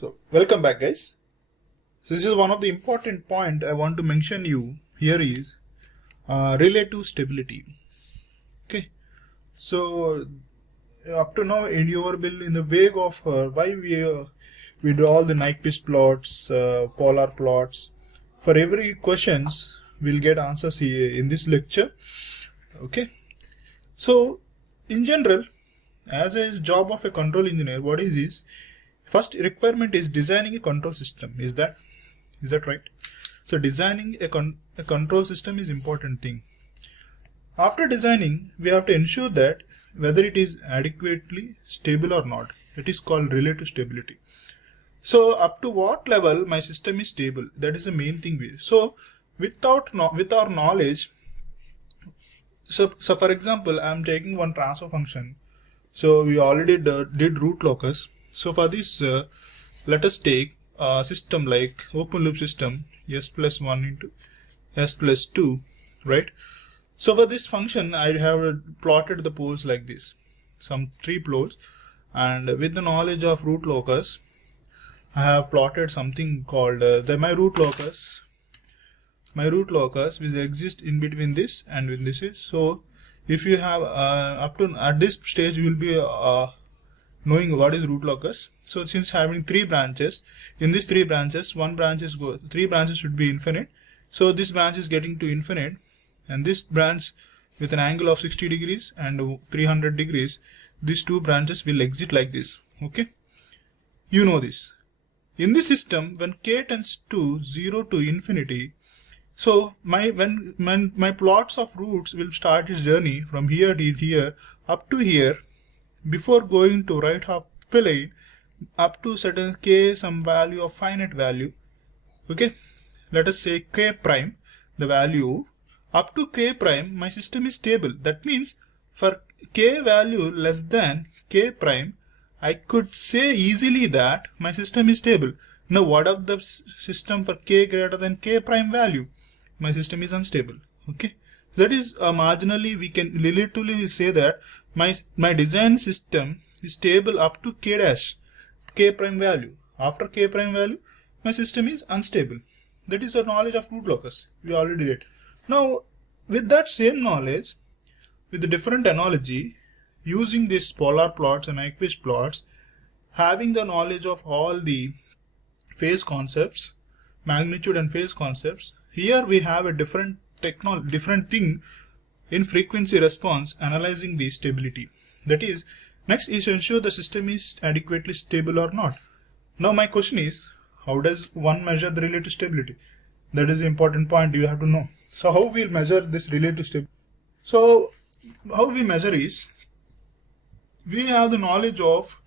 So welcome back, guys. So this is one of the important point I want to mention you here is relative stability. Okay, so up to now in your bill in the wake of why we do all the Nyquist plots, polar plots. For every questions we'll get answers here in this lecture. Okay, so in general, as a job of a control engineer, what is this? First requirement is designing a control system. Is that right? So designing a control system is important thing. After designing, we have to ensure that whether it is adequately stable or not. It is called relative stability. So up to what level my system is stable, that is the main thing. So with our knowledge, so for example, I am taking one transfer function. So we already did root locus. So for this, let us take a system like open loop system s plus 1 into s plus 2, right? So for this function, I have plotted the poles like this, some 3 poles, and with the knowledge of root locus, I have plotted something called my root locus. My root locus will exist in between this and when this is. So if you have up to at this stage, you will be knowing what is root locus. So since having 3 branches, in these 3 branches, 3 branches should be infinite. So this branch is getting to infinite, and this branch with an angle of 60 degrees and 300 degrees, these 2 branches will exit like this. Okay, you know this. In this system, when k tends to 0 to infinity, so when my plots of roots will start its journey from here to here up to here, before going to right half plane up to certain k, some value of finite value. Okay, let us say k prime, the value up to k prime, my system is stable. That means for k value less than k prime, I could say easily that my system is stable. Now what of the system for k greater than k prime value? My system is unstable. Okay, that is marginally we can relatively say that my design system is stable up to k prime value. After k prime value, my system is unstable. That is our knowledge of root locus. We already did. Now with that same knowledge, with a different analogy, using these polar plots and Nyquist plots, having the knowledge of all the phase concepts, magnitude and phase concepts, here we have a different thing in frequency response, analyzing the stability. That is, next is to ensure the system is adequately stable or not. Now my question is, how does one measure the relative stability? That is the important point you have to know. So how we'll measure this relative stability? So how we measure is, we have the knowledge of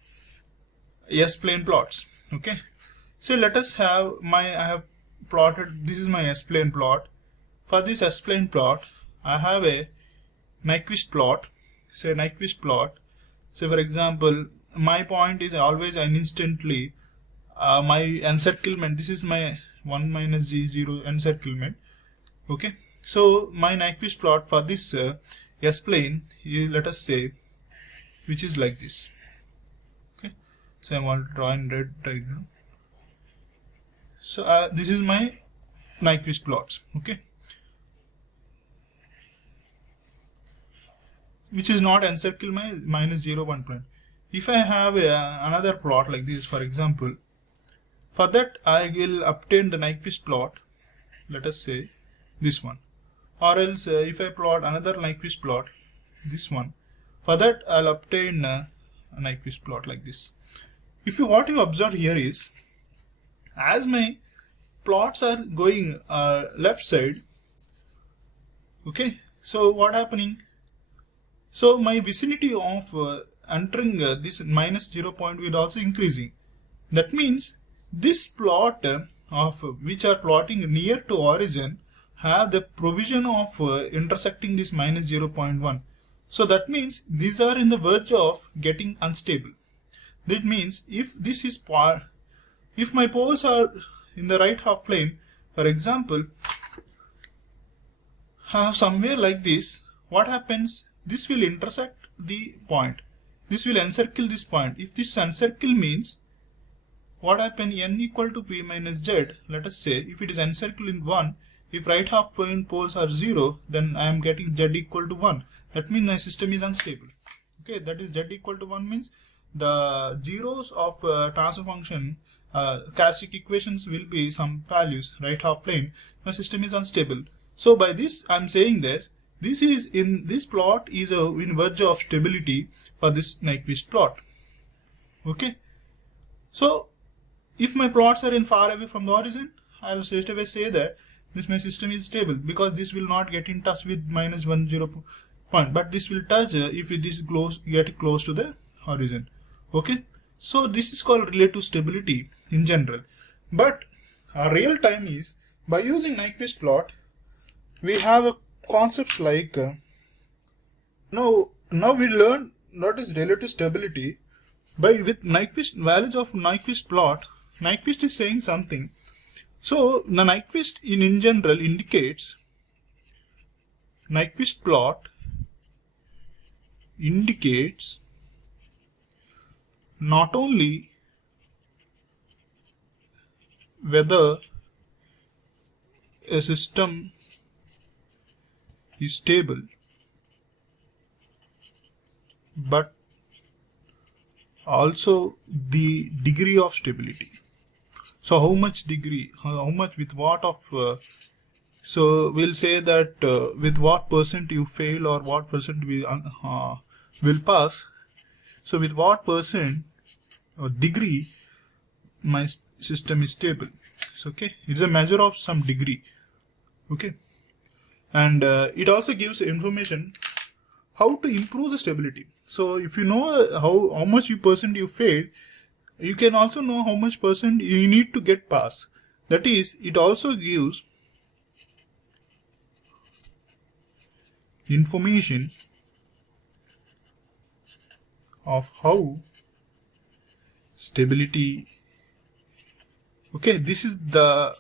S-plane plots. Okay, so let us have I have plotted, this is my S-plane plot. For this S-plane plot, I have a Nyquist plot. Say Nyquist plot. So for example, my point is always an instantly my encirclement. This is my 1 minus g0 encirclement. Okay, so my Nyquist plot for this S-plane, let us say, which is like this. Okay, so I want to draw in red diagram. So this is my Nyquist plots. Okay, which is not encircle my minus 0, 1 point. If I have another plot like this, for example, for that I will obtain the Nyquist plot, let us say this one, or else if I plot another Nyquist plot, this one, for that I'll obtain a Nyquist plot like this. What you observe here is, as my plots are going left side, okay, so what happening? So my vicinity of entering this minus 0 point will also increasing. That means this plot of which are plotting near to origin have the provision of intersecting this minus 0.1. So that means these are in the verge of getting unstable. That means if my poles are in the right half plane, for example, somewhere like this, what happens? This will intersect the point. This will encircle this point. If this encircle means what happen n equal to p minus z, let us say if it is encircled in 1, if right half point poles are 0, then I am getting z equal to 1. That means my system is unstable. Okay, that is z equal to 1 means the zeros of transfer function characteristic equations will be some values right half plane. My system is unstable. So by this I am saying this is in this plot is in verge of stability for this Nyquist plot. Okay, so if my plots are in far away from the horizon, I will straight away say that this my system is stable, because this will not get in touch with minus 1 0 point, but this will touch if it is get close to the horizon. Okay, so this is called relative stability in general. But our real time is by using Nyquist plot, we have a concepts like now we learn what is relative stability by with Nyquist values of Nyquist plot. Nyquist is saying something. So the Nyquist in general indicates Nyquist plot indicates not only whether a system is stable, but also the degree of stability. So how much degree, how much with what of, so we'll say that with what percent you fail or what percent will pass. So with what percent or degree my system is stable. So okay, it's a measure of some degree. Okay, and it also gives information how to improve the stability. So if you know how much percent you failed, you can also know how much percent you need to get pass. That is, it also gives information of how stability, okay, this is the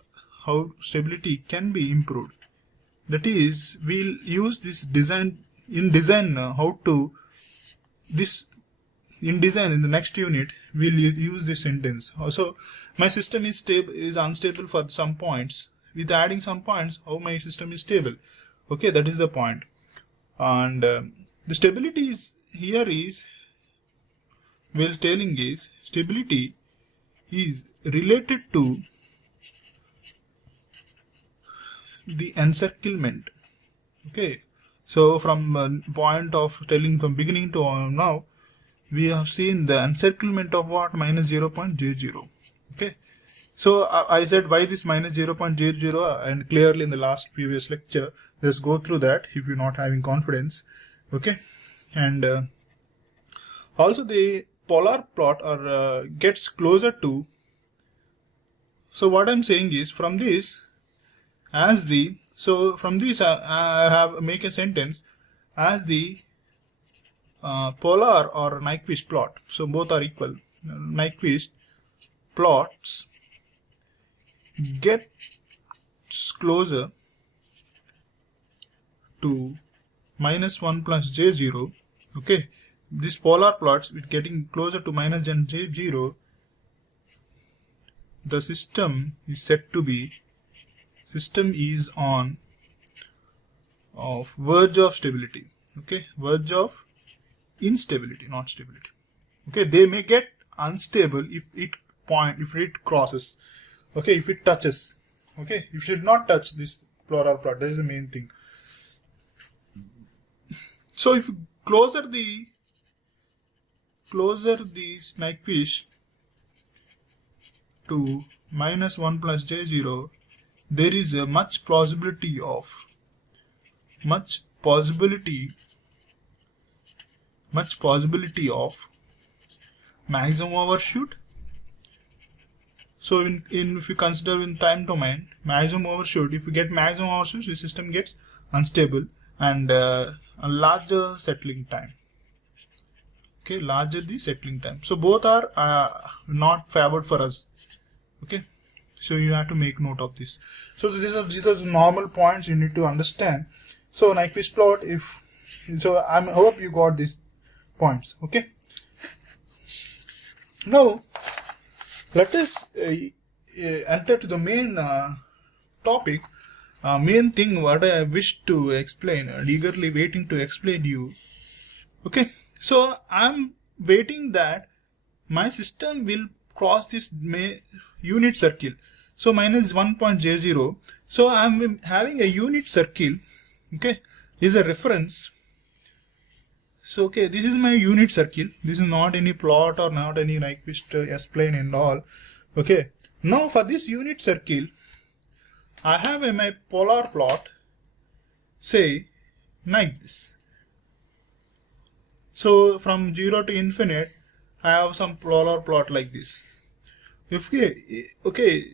how stability can be improved. That is, we'll use this design in design how to this in design in the next unit we'll use this sentence. Also, my system is unstable for some points. With adding some points, how my system is stable. Okay, that is the point. And the stability is here is well telling is stability is related to the encirclement. Okay, so from point of telling from beginning to now, we have seen the encirclement of what minus 0.00. Okay, so I said why this minus 0.00 and clearly in the last previous lecture. Let's go through that if you're not having confidence. Okay, and also the polar plot or gets closer to. So what I'm saying is from this as the from this I have make a sentence as the polar or Nyquist plot. So both are equal. Nyquist plots gets closer to minus 1 plus j0. Okay, this polar plots with getting closer to minus j0, the system is said to be on of verge of stability. Okay, verge of instability, not stability. Okay, they may get unstable if it crosses. Okay, if it touches. Okay, you should not touch this polar plot. That is the main thing. So if you closer the Nyquist to minus 1 plus j0, there is a much possibility of maximum overshoot. So if you consider in time domain maximum overshoot, if you get maximum overshoot, the system gets unstable and a larger settling time. Okay, larger the settling time. So both are not favored for us. Okay, so you have to make note of this. So these are the normal points you need to understand. So Nyquist plot, I hope you got these points. Okay, now let us enter to the main topic, main thing what I wish to explain, eagerly waiting to explain you. Okay, so I'm waiting that my system will cross this unit circle. So minus 1.j0. So I'm having a unit circle. Okay, is a reference. So okay, this is my unit circle. This is not any plot or not any like wish to explain and all. Okay, now for this unit circle, I have my polar plot, say like this. So from 0 to infinite, I have some polar plot like this. Okay,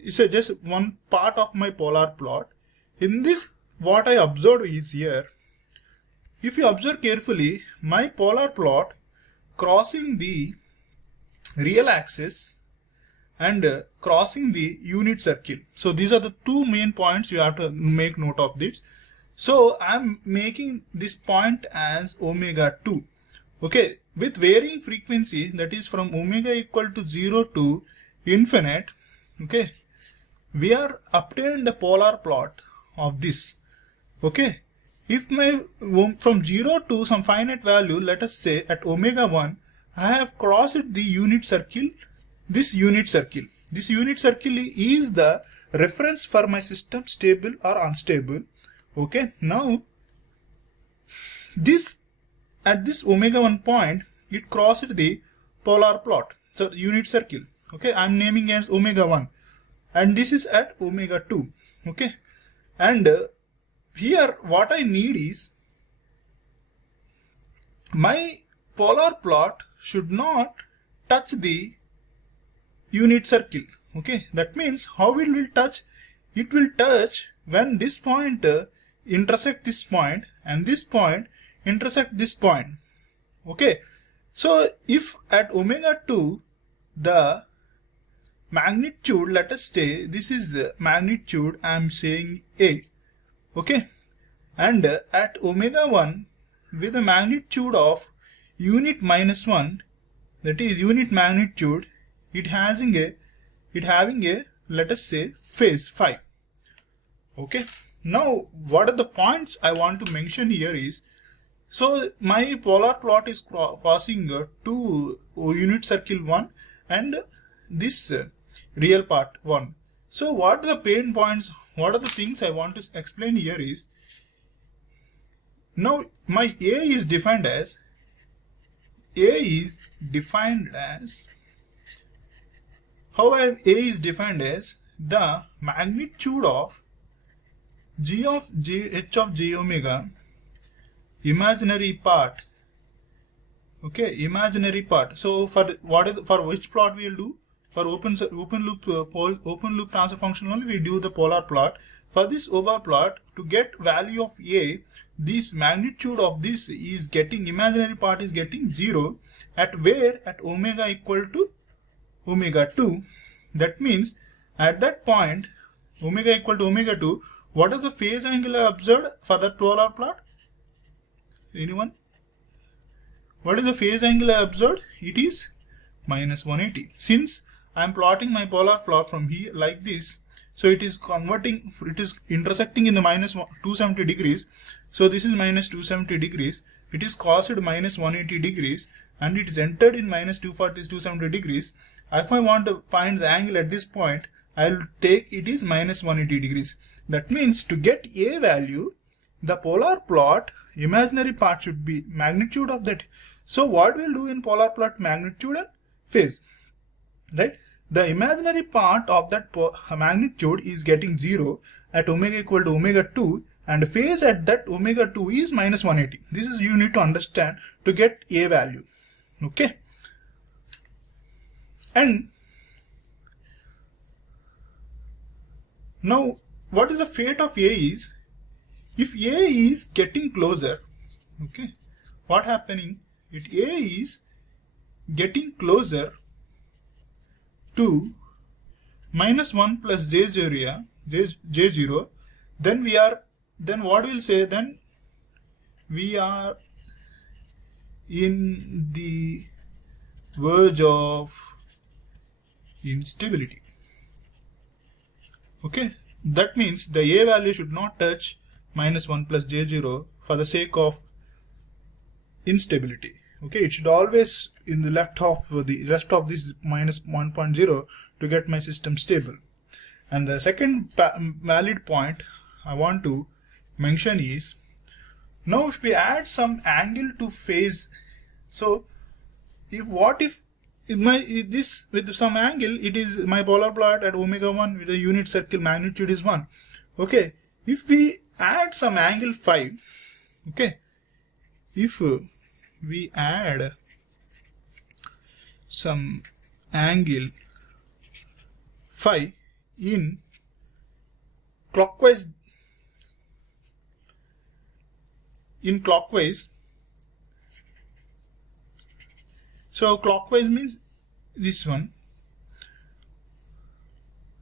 it's just one part of my polar plot. In this, what I observed is here. If you observe carefully, my polar plot crossing the real axis and crossing the unit circle. So these are the two main points you have to make note of this. So I'm making this point as omega 2. Okay, with varying frequency, that is from omega equal to 0 to infinite. Okay, we are obtained the polar plot of this. Okay, if my from 0 to some finite value, let us say at omega 1, I have crossed the unit circle. This unit circle is the reference for my system, stable or unstable. Okay, now this at this omega 1 point, it crossed the polar plot, so unit circle. Okay, I'm naming as omega 1, and this is at omega 2. Okay, and here what I need is my polar plot should not touch the unit circle. Okay, that means how it will touch? It will touch when this point intersect this point and this point intersect this point. Okay, so if at omega 2 the magnitude, let us say this is magnitude, I am saying A. Okay, and at omega 1 with a magnitude of unit minus 1, that is unit magnitude, it having a let us say phase phi. Okay, now what are the points I want to mention here is, so my polar plot is crossing two unit circle 1 and this real part 1. So what are the pain points, what are the things I want to explain here is, now my A is defined as how A is defined as the magnitude of g of j h of j omega, imaginary part. Okay, imaginary part. So for which plot we will do? For open loop transfer function only we do the polar plot. For this polar plot, to get value of A, this magnitude of this is getting, imaginary part is getting 0 at where? At omega equal to omega 2. That means at that point omega equal to omega 2, what is the phase angle observed for that polar plot? Anyone? What is the phase angle observed? It is minus 180. Since I am plotting my polar plot from here like this, so it is converting, it is intersecting in the minus 270 degrees. So this is minus 270 degrees. It is caused minus 180 degrees and it is entered in minus 270 degrees. If I want to find the angle at this point, I will take it is minus 180 degrees. That means to get A value, the polar plot imaginary part should be magnitude of that. So what we'll do in polar plot, magnitude and phase, right? The imaginary part of that magnitude is getting 0 at omega equal to omega 2 and phase at that omega 2 is minus 180. This is you need to understand to get A value. Okay, and now what is the fate of A is, if A is getting closer, okay, what happening? If A is getting closer to minus 1 plus j0, then what we'll say, then we are in the verge of instability. Okay, that means the a value should not touch -1 plus j0 for the sake of instability. Okay, it should always in the left of this -1.0 to get my system stable. And the second valid point I want to mention is, now if we add some angle to phase, so if this with some angle, it is my polar plot at ω1 with the unit circle magnitude is 1. Okay, if we add some angle phi, okay, if we add some angle phi in clockwise, so clockwise means this one.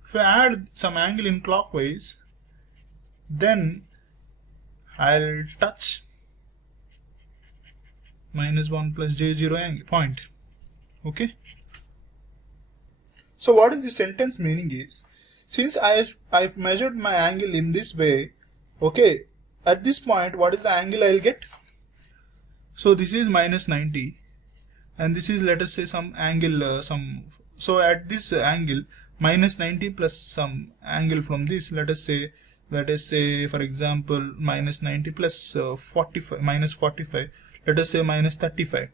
If I add some angle in clockwise, then I'll touch -1 plus j0 angle point. Okay. So what is the sentence meaning is, since I've measured my angle in this way, okay, at this point what is the angle I'll get? So this is -90 and this is, let us say, some angle so at this angle -90 plus some angle from this, let us say for example -90 plus 45 -45, let us say -35.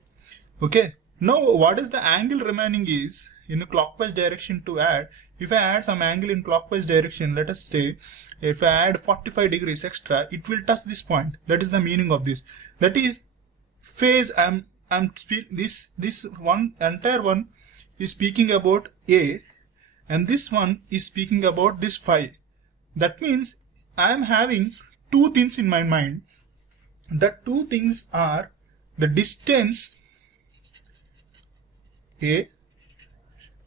Okay, now what is the angle remaining is in the clockwise direction to add. If I add some angle in clockwise direction, let us say if I add 45 degrees extra, it will touch this point. That is the meaning of this. That is phase. This one entire one is speaking about A, and this one is speaking about this phi. That means I am having two things in my mind. The two things are the distance A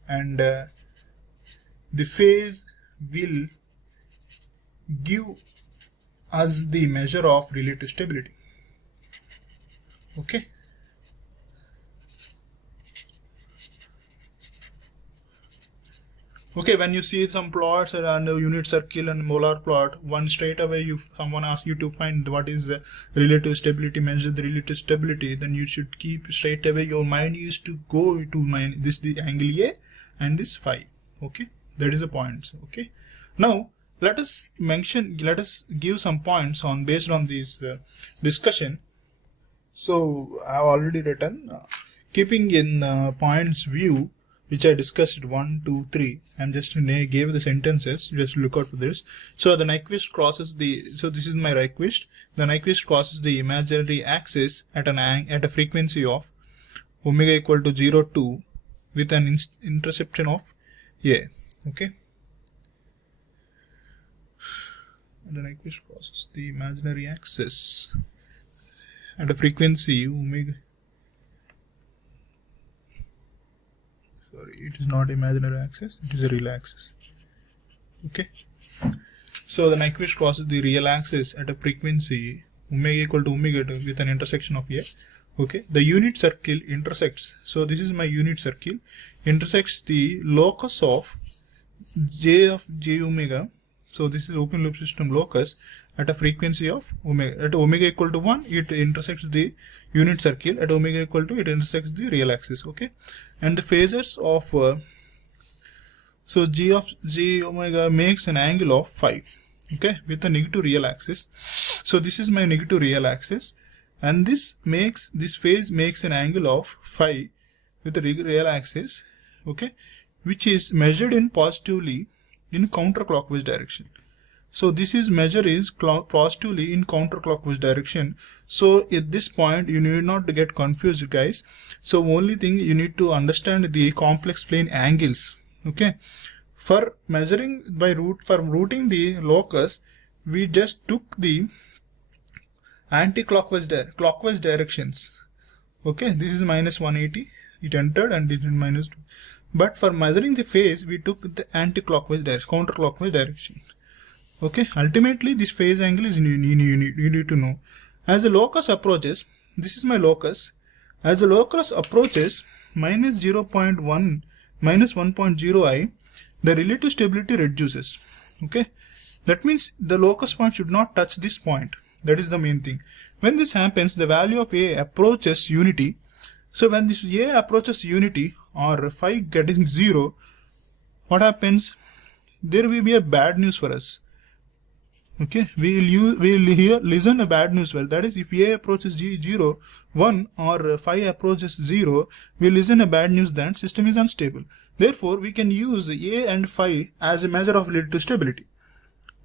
and the phase will give us the measure of relative stability. Okay. Okay, when you see some plots and a unit circle and molar plot, straight away someone asks you to find what is the relative stability, measure the relative stability, then you should keep straight away your mind used to go to the angle A and this phi. Okay, that is the point. Okay, now let us give some points based on this discussion. So I have already written keeping in points view, which I discussed 1, 2, 3. I'm just gave the sentences. Just look out for this. So the Nyquist crosses so this is my Nyquist. The Nyquist crosses the imaginary axis at a frequency of omega equal to 0 with an interception of A. Okay. The Nyquist crosses the imaginary axis at a frequency omega. Sorry, it is not imaginary axis, it is a real axis. Okay. So the Nyquist crosses the real axis at a frequency omega equal to omega with an intersection of A. Okay. The unit circle intersects. So this is my unit circle. Intersects the locus of j omega. So this is open loop system locus at a frequency of omega. At omega equal to 1, it intersects the unit circle. At omega equal to, it intersects the real axis. Okay. And the phasors of so j omega makes an angle of phi, okay, with a negative real axis. So this is my negative real axis, and this phase makes an angle of phi with the real axis, okay, which is measured in positively in counterclockwise direction. So this is measure is positively in counterclockwise direction. So at this point you need not to get confused, guys. So only thing you need to understand the complex plane angles. Okay. For measuring routing the locus, we just took the clockwise directions. Okay. This is -180. It entered and this is -2. But for measuring the phase, we took the counterclockwise direction. Okay, ultimately this phase angle is you need to know. As the locus approaches, this is my locus. As the locus approaches -0.1 minus 1.0i, the relative stability reduces. Okay, that means the locus point should not touch this point. That is the main thing. When this happens, the value of a approaches unity. So when this a approaches unity or phi getting 0, what happens? There will be a bad news for us. Okay, we will listen a bad news. Well, that is, if a approaches 0, 1 or phi approaches 0, we listen a bad news that system is unstable. Therefore, we can use a and phi as a measure of relative stability.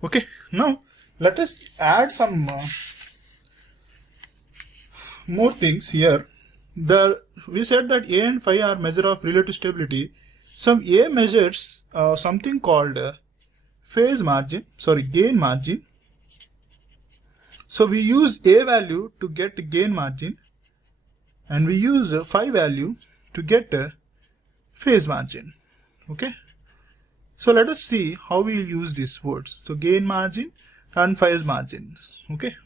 Okay, now let us add some more things here. We said that a and phi are measure of relative stability. Some a measures something called gain margin. So we use a value to get gain margin, and we use phi value to get phase margin. Okay, so let us see how we use these words. So gain margin and phase margin. Okay,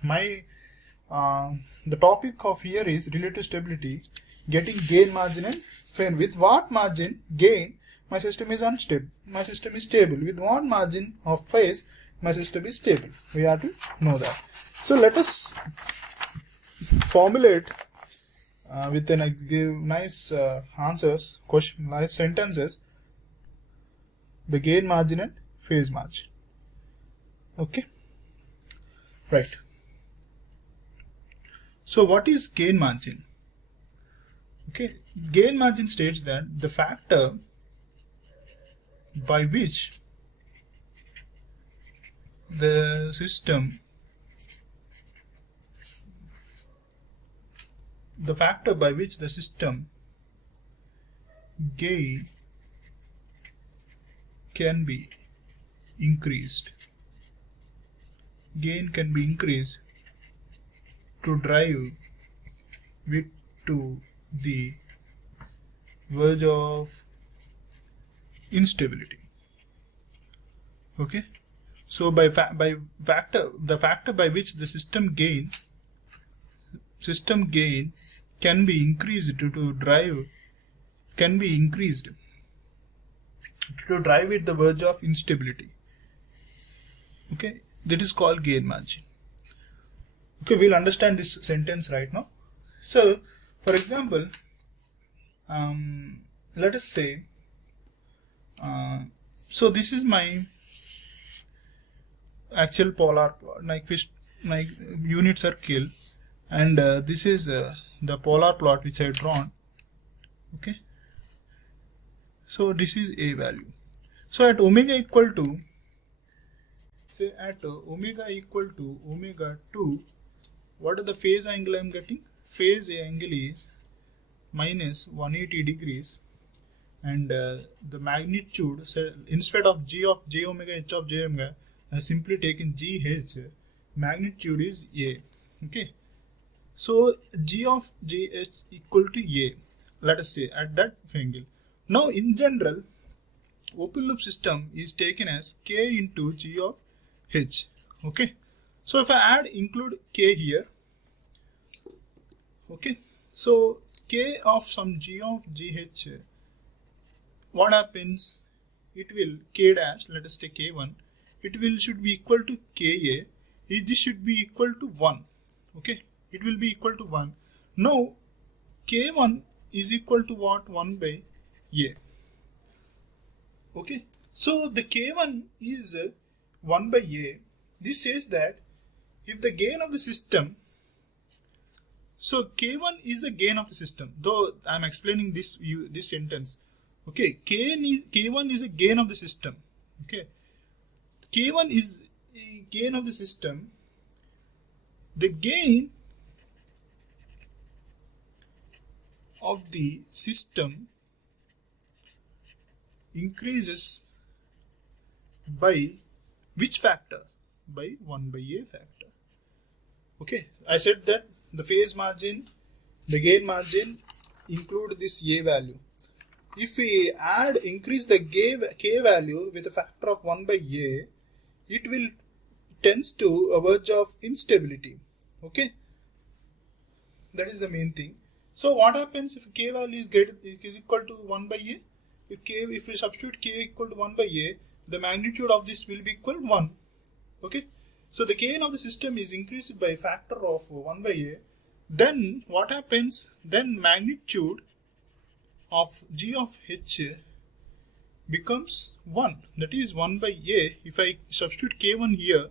the topic of here is relative stability, getting gain margin and phase. With what margin gain my system is unstable, my system is stable. With what margin of phase my system is stable. We have to know that. So let us formulate with give nice answers, nice sentences, the gain margin and phase margin. Okay, right. So what is gain margin? Okay, gain margin states that the factor by which the system gain can be increased. Gain can be increased to drive it to the verge of instability. Okay, so the factor by which the system gain can be increased to drive it the verge of instability. Okay, that is called gain margin. Okay, we'll understand this sentence right now. So for example, let us say so this is my actual polar plot, like unit circle, and this is the polar plot which I have drawn. Okay, so this is a value. So at omega equal to, say at omega equal to omega 2, what are the phase angle I am getting? Phase angle is minus 180 degrees, and the magnitude, so instead of g of j omega h of j omega, I simply taken gh. Magnitude is a. Okay, so g of jh equal to a, let us say, at that angle. Now in general, open loop system is taken as k into g of h. Okay, so if I include k here, okay, so k of some g of gh, what happens? It will k dash, let us take k1, should be equal to ka. This should be equal to 1. Okay, it will be equal to 1. Now k1 is equal to what? 1 by a. Okay, so the k1 is 1 by a. This says that if the gain of the system, so k1 is the gain of the system, though I am explaining this sentence. Okay, k1 is a gain of the system. Okay, k1 is a gain of the system. The gain of the system increases by which factor? By 1 by a factor. Okay, I said that the phase margin, the gain margin include this a value. If we increase the k value with a factor of 1 by a, it will tends to a verge of instability. Okay, that is the main thing. So what happens if k value is equal to 1 by a? if we substitute k equal to 1 by a, the magnitude of this will be equal 1. Okay, so the gain of the system is increased by a factor of 1 by a. Then what happens? Then magnitude of g of h becomes 1, that is 1 by a. If I substitute k1 here,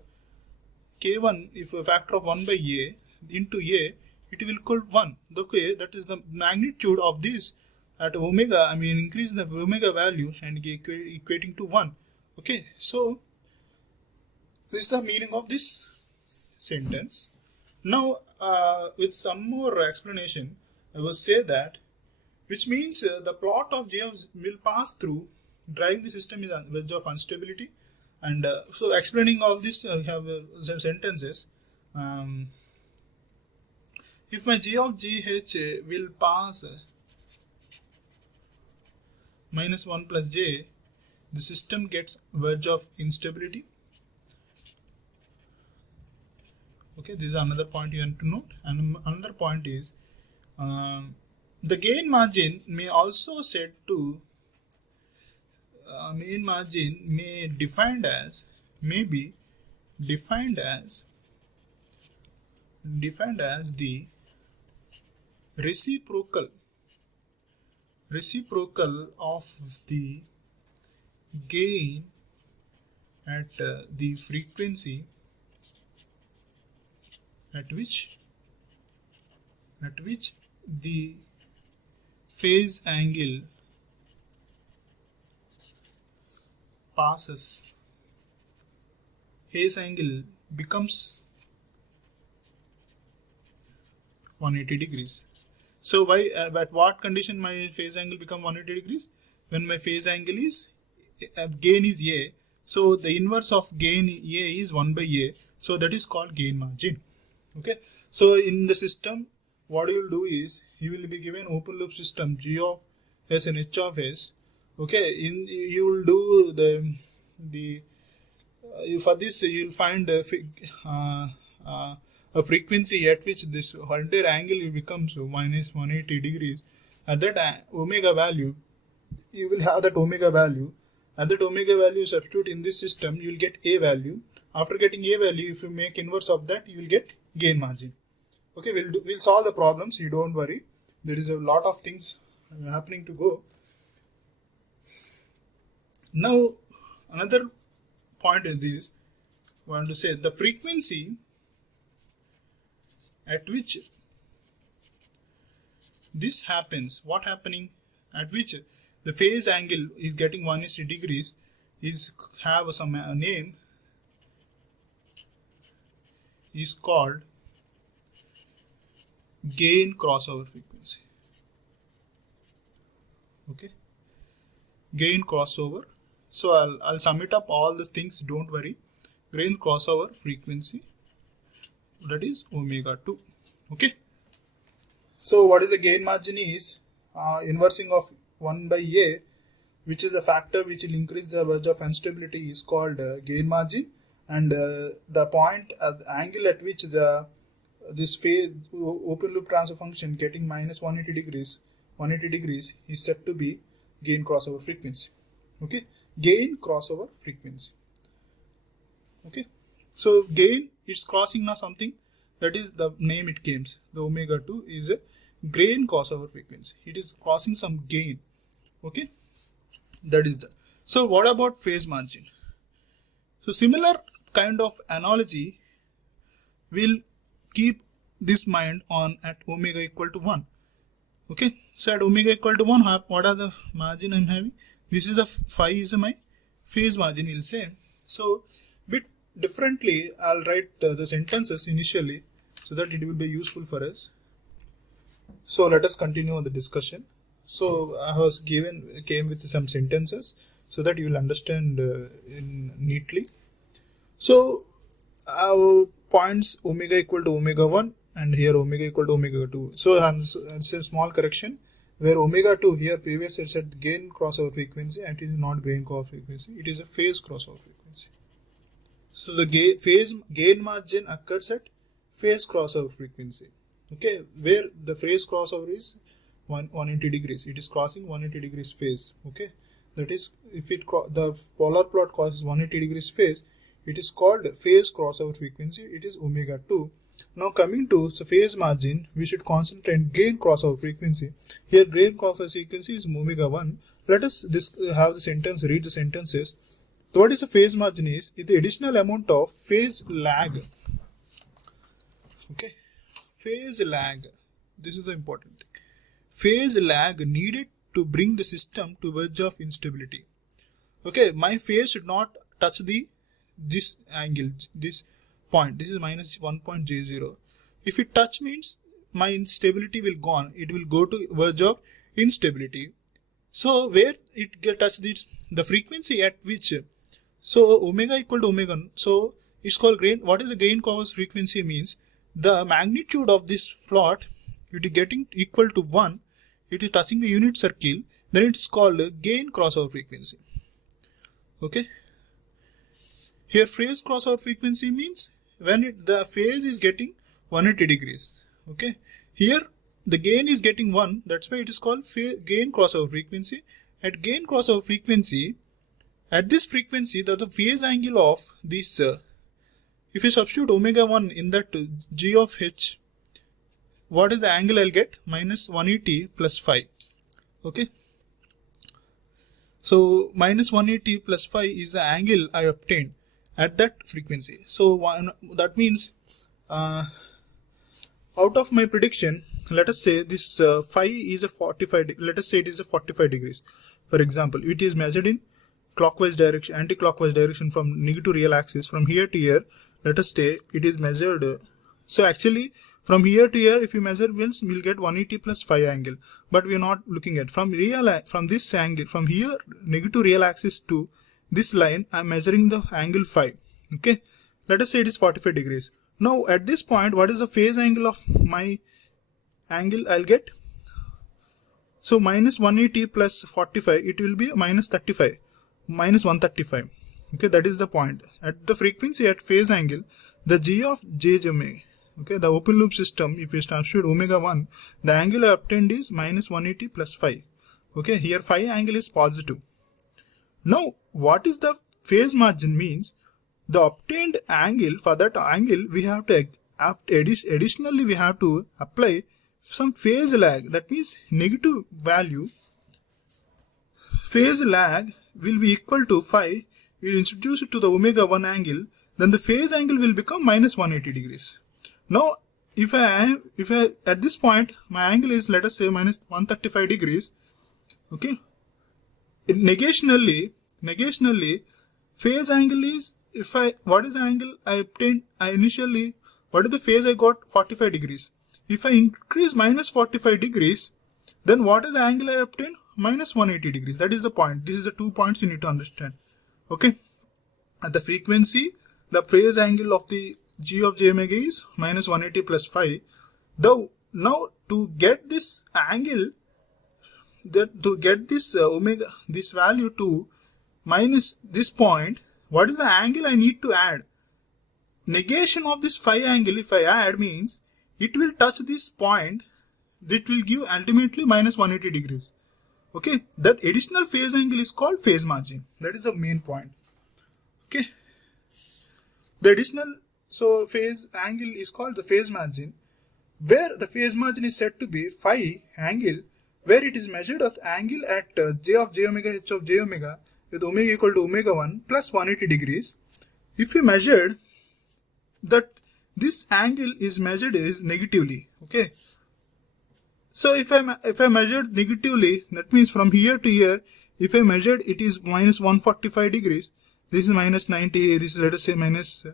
k1, if a factor of 1 by a into a, it will equal 1. Okay, that is the magnitude of this at omega. I mean, increase the omega value and equating to 1. Okay, so this is the meaning of this sentence. Now, with some more explanation, I will say that, which means the plot of J of will pass through, driving the system is a wedge of instability. And so explaining all this, we have some sentences. If my G of GH will pass minus 1 plus J, the system gets verge of instability. Okay, this is another point you have to note. And another point is the gain margin may also set to main margin may be defined as the reciprocal of the gain at the frequency at which the phase angle passes. Phase angle becomes 180 degrees. So why at what condition my phase angle become 180 degrees? When my phase angle is gain is a, so the inverse of gain a is 1 by a, so that is called gain margin. Okay, so in the system, what you will do is you will be given open loop system G of S and H of S. Okay, you will do the for this you will find a frequency at which this entire angle becomes minus 180 degrees. At that omega value, you will have that omega value. At that omega value, substitute in this system, you will get a value. After getting a value, if you make inverse of that, you will get gain margin. Okay, we'll solve the problems. You don't worry. There is a lot of things happening to go. Now, another point is this. I want to say the frequency at which this happens, what happening at which the phase angle is getting 180 degrees is have some name is called gain crossover frequency. Okay, gain crossover. So I'll sum it up all these things, don't worry. Gain crossover frequency, that is omega 2. Okay, so what is the gain margin is inversing of 1 by a, which is a factor which will increase the verge of instability, is called gain margin. And the point angle at which this phase open loop transfer function getting minus 180 degrees is said to be gain crossover frequency. Okay, gain crossover frequency. Okay, so gain is crossing now something, that is the name it comes. The omega 2 is a gain crossover frequency. It is crossing some gain. Okay, that is the. So what about phase margin? So similar kind of analogy will keep this mind on at omega equal to 1. Okay, so at omega equal to 1, what are the margin I'm having? This is the phi is my phase margin, we'll say. So bit differently, I'll write the sentences initially so that it will be useful for us. So let us continue on the discussion. So I was came with some sentences so that you will understand neatly. So our points omega equal to omega 1 and here omega equal to omega 2. So it's a small correction where omega 2 here previously it said gain crossover frequency, and it is not gain crossover frequency, it is a phase crossover frequency. So the gain margin occurs at phase crossover frequency. Okay, where the phase crossover is 180 degrees. It is crossing 180 degrees phase. Okay, that is, if the polar plot causes 180 degrees phase, it is called phase crossover frequency. It is omega 2. Now coming to the phase margin, we should concentrate gain crossover frequency. Here gain crossover frequency is omega 1. Let us have the sentence, read the sentences. So what is the phase margin is the additional amount of phase lag. Okay, phase lag. This is the important thing. Phase lag needed to bring the system to verge of instability. Okay, my phase should not touch this angle, this point. This is minus 1.00. If it touch means my instability will gone. It will go to verge of instability. So where it get touch the frequency at which, so omega equal to omega. So it's called gain. What is the gain cause frequency means? The magnitude of this plot, it is getting equal to 1. It is touching the unit circle. Then it is called gain crossover frequency. Okay. Here phase crossover frequency means when the phase is getting 180 degrees. Okay. Here the gain is getting 1. That's why it is called gain crossover frequency. At gain crossover frequency, at this frequency, the phase angle of this, if you substitute omega 1 in that g of h, what is the angle I'll get? Minus 180 plus 5. Okay. So minus 180 plus 5 is the angle I obtained at that frequency. So that means out of my prediction, let us say this phi is a 45. Let us say it is a 45 degrees. For example, it is measured in clockwise direction, anti-clockwise direction from negative real axis. From here to here, let us say it is measured. So actually, from here to here, if you measure, we'll get 180 plus 5 angle. But we are not looking at from this angle, from here negative real axis to this line, I am measuring the angle 5. Okay, let us say it is 45 degrees. Now at this point, what is the phase angle of my angle I'll get? So minus 180 plus 45, it will be minus 35, minus 135. Okay, that is the point. At the frequency at phase angle, the g of j omega. Okay, the open loop system, if you substitute omega 1, the angle I obtained is minus 180 plus 5. Okay, here 5 angle is positive. Now, what is the phase margin means? The obtained angle, for that angle, we have to, additionally we have to apply some phase lag. That means negative value. Phase lag will be equal to 5. You introduce it to the omega 1 angle, then the phase angle will become minus 180 degrees. Now, if I at this point my angle is, let us say, minus 135 degrees. Okay, negationally phase angle is, what is the angle I obtained? What is the phase I got? 45 degrees. If I increase minus 45 degrees, then what is the angle I obtained? Minus 180 degrees. That is the point. This is the 2 points you need to understand. Okay, at the frequency, the phase angle of the g of j omega is minus 180 plus 5. Though now to get this angle, to get this omega, this value to minus this point, what is the angle I need to add? Negation of this phi angle, if I add, means it will touch this point, that will give ultimately minus 180 degrees. Okay, that additional phase angle is called phase margin. That is the main point. Okay, the additional phase angle is called the phase margin, where the phase margin is said to be phi angle, where it is measured of angle at j of j omega h of j omega with omega equal to omega 1 plus 180 degrees. If you measured that, this angle is measured is negatively. Okay, so if I measured negatively, that means from here to here, if I measured, it is minus 145 degrees. This is minus 90. This is, let us say, minus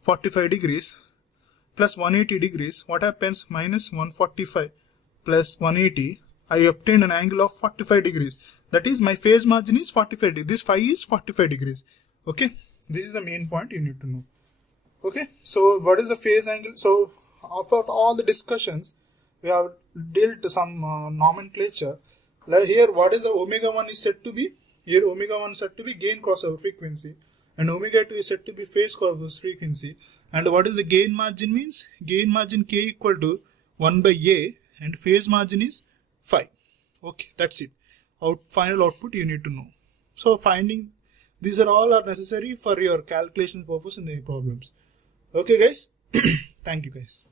45 degrees plus 180 degrees. What happens? Minus 145 plus 180. I obtained an angle of 45 degrees. That is, my phase margin is 45 degrees. This phi is 45 degrees. Okay, this is the main point you need to know. Okay, so what is the phase angle? So after all the discussions, we have dealt some nomenclature. Like here, what is the omega 1 is said to be? Here omega 1 is said to be gain crossover frequency, and omega 2 is said to be phase crossover frequency. And what is the gain margin means? Gain margin k equal to 1 by a, and phase margin is phi. Okay, that's it. Final output you need to know. So finding these are all are necessary for your calculation purpose in the problems. Okay guys, thank you guys.